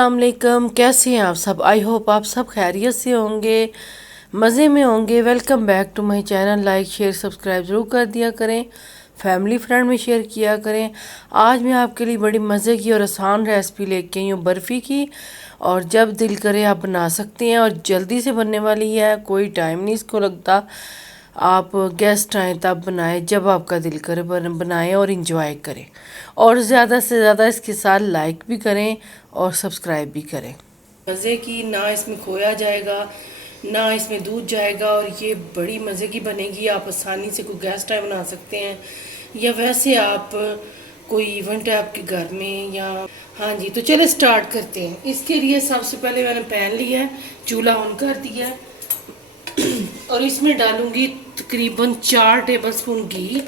अस्सलामुअलैकुम, कैसे हैं आप सब। आई होप आप सब खैरियत से होंगे, मज़े में होंगे। Welcome back to my channel. Like share subscribe ज़रूर कर दिया करें, फैमिली फ्रेंड में शेयर किया करें। आज मैं आपके लिए बड़ी मज़े की और आसान रेसिपी लेके आई हूँ बर्फ़ी की। और जब दिल करे आप बना सकते हैं और जल्दी से बनने वाली है, कोई टाइम नहीं इसको लगता। आप गेस्ट आएँ तब बनाएं, जब आपका दिल करे बनाएं और इंजॉय करें। और ज़्यादा से ज़्यादा इसके साथ लाइक भी करें और सब्सक्राइब भी करें। मज़े की, ना इसमें खोया जाएगा ना इसमें दूध जाएगा, और ये बड़ी मज़े की बनेगी। आप आसानी से कोई गेस्ट आए बना सकते हैं, या वैसे आप कोई इवेंट है आपके घर में या। हाँ जी, तो चले स्टार्ट करते हैं। इसके लिए सबसे पहले मैंने पैन लिया है, चूल्हा ऑन कर दिया है और इसमें डालूंगी तकरीबन 4 टेबलस्पून घी।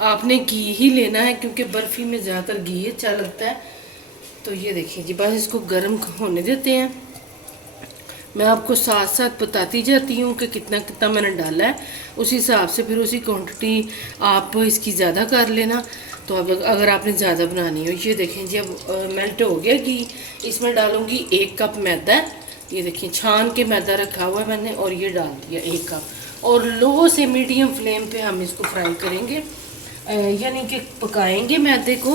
आपने घी ही लेना है क्योंकि बर्फ़ी में ज़्यादातर घी अच्छा लगता है। तो ये देखिए जी, बस इसको गर्म होने देते हैं। मैं आपको साथ साथ बताती जाती हूँ कि कितना कितना मैंने डाला है, उस हिसाब से फिर उसी क्वांटिटी आप इसकी ज़्यादा कर लेना। तो अब अगर आपने ज़्यादा बनानी हो, ये देखें जी अब मेल्ट हो गया घी। इसमें डालूँगी 1 कप मैदा। ये देखिए छान के मैदा रखा हुआ है मैंने, और ये डाल दिया 1 कप। और लो से मीडियम फ्लेम पे हम इसको फ्राई करेंगे, यानी कि पकाएंगे मैदे को।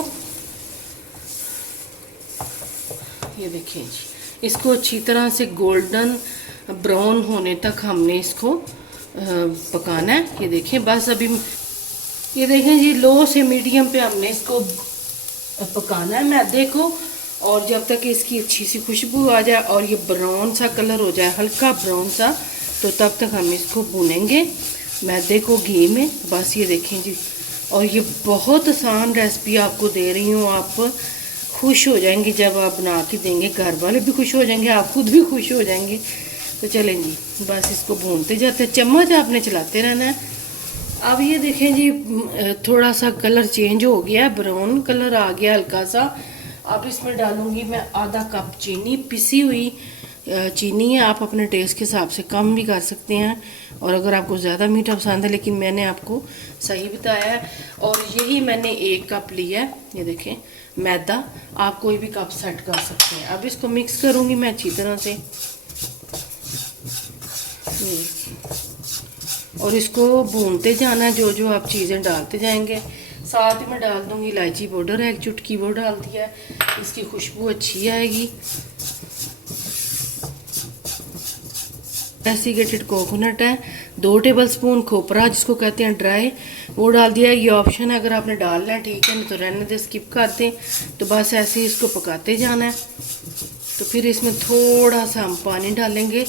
ये देखिए जी, इसको अच्छी तरह से गोल्डन ब्राउन होने तक हमने इसको पकाना है। ये देखें बस अभी, ये देखें जी, लो से मीडियम पे हमने इसको पकाना है मैदे को। और जब तक इसकी अच्छी सी खुशबू आ जाए और ये ब्राउन सा कलर हो जाए, हल्का ब्राउन सा, तो तब तक हम इसको भूनेंगे मैदे को घी में। बस ये देखें जी, और ये बहुत आसान रेसिपी आपको दे रही हूँ। आप खुश हो जाएंगे जब आप बना के देंगे, घर वाले भी खुश हो जाएंगे, आप खुद भी खुश हो जाएंगे। तो चलें जी, बस इसको भूनते जाते हैं, चम्मच आपने चलाते रहना है। अब ये देखें जी, थोड़ा सा कलर चेंज हो गया, ब्राउन कलर आ गया हल्का सा। अब इसमें डालूंगी मैं आधा कप चीनी, पिसी हुई चीनी है। आप अपने टेस्ट के हिसाब से कम भी कर सकते हैं, और अगर आपको ज़्यादा मीठा पसंद है, लेकिन मैंने आपको सही बताया है। और यही मैंने 1 कप लिया है, ये देखें मैदा। आप कोई भी कप सेट कर सकते हैं। अब इसको मिक्स करूँगी मैं अच्छी तरह से, और इसको भूनते जाना है, जो जो आप चीज़ें डालते जाएंगे। साथ ही मैं डाल दूँगी इलायची पाउडर, 1 चुटकी वो डाल दिया है, इसकी खुशबू अच्छी आएगी। डेसिकेटेड कोकोनट है, 2 टेबलस्पून खोपरा जिसको कहते हैं ड्राई, वो डाल दिया है। ये ऑप्शन है, अगर आपने डालना है ठीक है, नहीं तो रहने दे, स्किप कर दें। तो बस ऐसे ही इसको पकाते जाना है। तो फिर इसमें थोड़ा सा हम पानी डालेंगे।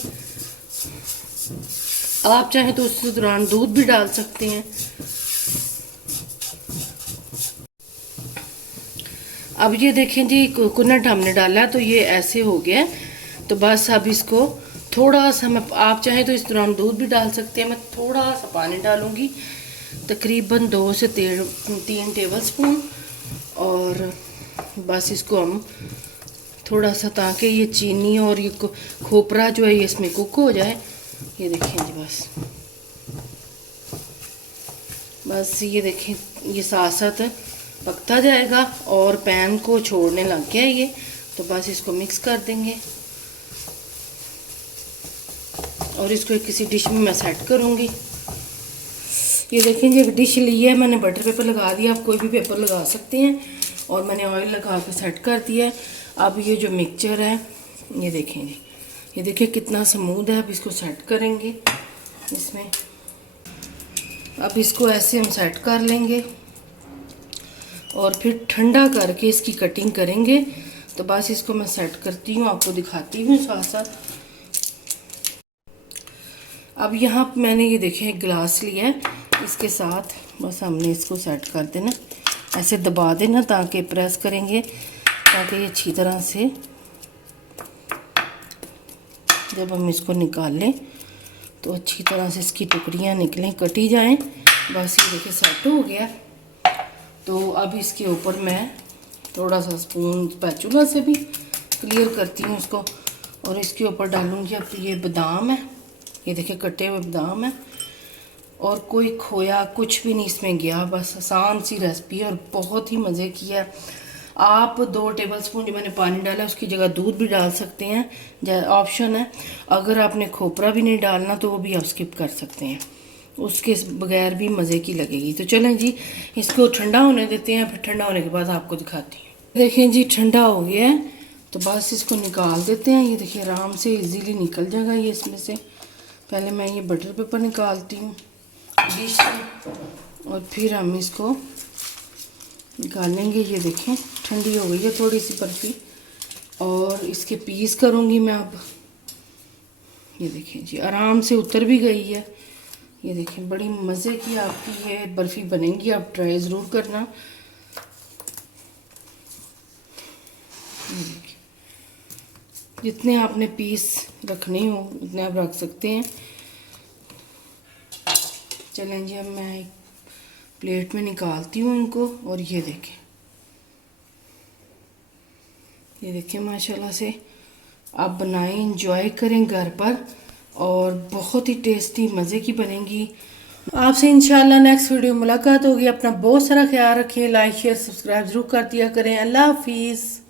आप चाहें तो उस दौरान दूध भी डाल सकते हैं। अब ये देखें जी, कोकोनट हमने डाला तो ये ऐसे हो गया। तो बस अब इसको थोड़ा सा, मैं आप चाहें तो इस दौरान दूध भी डाल सकते हैं। मैं थोड़ा सा पानी डालूंगी, तकरीबन 2 से 3 टेबलस्पून। और बस इसको हम थोड़ा सा, ताकि ये चीनी और ये खोपरा जो है ये इसमें कुक हो जाए। ये देखें जी, बस ये देखें, ये साथ साथ पकता जाएगा और पैन को छोड़ने लग गया है ये। तो बस इसको मिक्स कर देंगे और इसको किसी डिश में मैं सेट करूँगी। ये देखें जी, एक डिश ली है मैंने, बटर पेपर लगा दिया, आप कोई भी पेपर लगा सकते हैं, और मैंने ऑयल लगा के सेट कर दिया है। अब ये जो मिक्सचर है, ये देखें जी, ये देखिए कितना स्मूथ है। अब इसको सेट करेंगे इसमें। अब इसको ऐसे हम सेट कर लेंगे और फिर ठंडा करके इसकी कटिंग करेंगे। तो बस इसको मैं सेट करती हूँ, आपको दिखाती हूँ साथ साथ। अब यहाँ मैंने ये देखें एक गिलास लिया है, इसके साथ बस हमने इसको सेट कर देना, ऐसे दबा देना, ताकि प्रेस करेंगे ताकि ये अच्छी तरह से, जब हम इसको निकाल लें तो अच्छी तरह से इसकी टुकड़ियाँ निकलें, कटी जाएं। बस ये देखिए सेट हो गया। तो अब इसके ऊपर मैं थोड़ा सा स्पून स्पैचुला से भी क्लियर करती हूँ इसको, और इसके ऊपर डालूँगी अब ये बादाम है, ये देखिए कटे हुए बादाम है, और कोई खोया कुछ भी नहीं इसमें गया। बस आसान सी रेसिपी और बहुत ही मज़े की है। आप 2 टेबलस्पून जो मैंने पानी डाला उसकी जगह दूध भी डाल सकते हैं, ऑप्शन है। अगर आपने खोपरा भी नहीं डालना तो वो भी आप स्किप कर सकते हैं, उसके बगैर भी मज़े की लगेगी। तो चलें जी, इसको ठंडा होने देते हैं, फिर ठंडा होने के बाद आपको दिखाती हूँ। देखें जी, ठंडा हो गया है, तो बस इसको निकाल देते हैं। ये देखिए आराम से इजीली निकल जाएगा ये इसमें से। पहले मैं ये बटर पेपर निकालती हूँ डिश में, और फिर हम इसको निकालेंगे। ये देखें ठंडी हो गई है थोड़ी सी बर्फ़ी, और इसके पीस करूँगी मैं अब। ये देखें जी, आराम से उतर भी गई है। ये देखें बड़ी मज़े की आपकी ये बर्फ़ी बनेगी, आप ट्राई ज़रूर करना। जितने आपने पीस रखने हो उतने आप रख सकते हैं। चलें जी, अब मैं एक प्लेट में निकालती हूँ इनको। और ये देखें माशाल्लाह से आप बनाएं, इंजॉय करें घर पर, और बहुत ही टेस्टी मज़े की बनेंगी। आपसे इंशाल्लाह नेक्स्ट वीडियो मुलाकात होगी। अपना बहुत सारा ख्याल रखिए, लाइक शेयर सब्सक्राइब ज़रूर कर दिया करें। अल्लाह हाफिज़।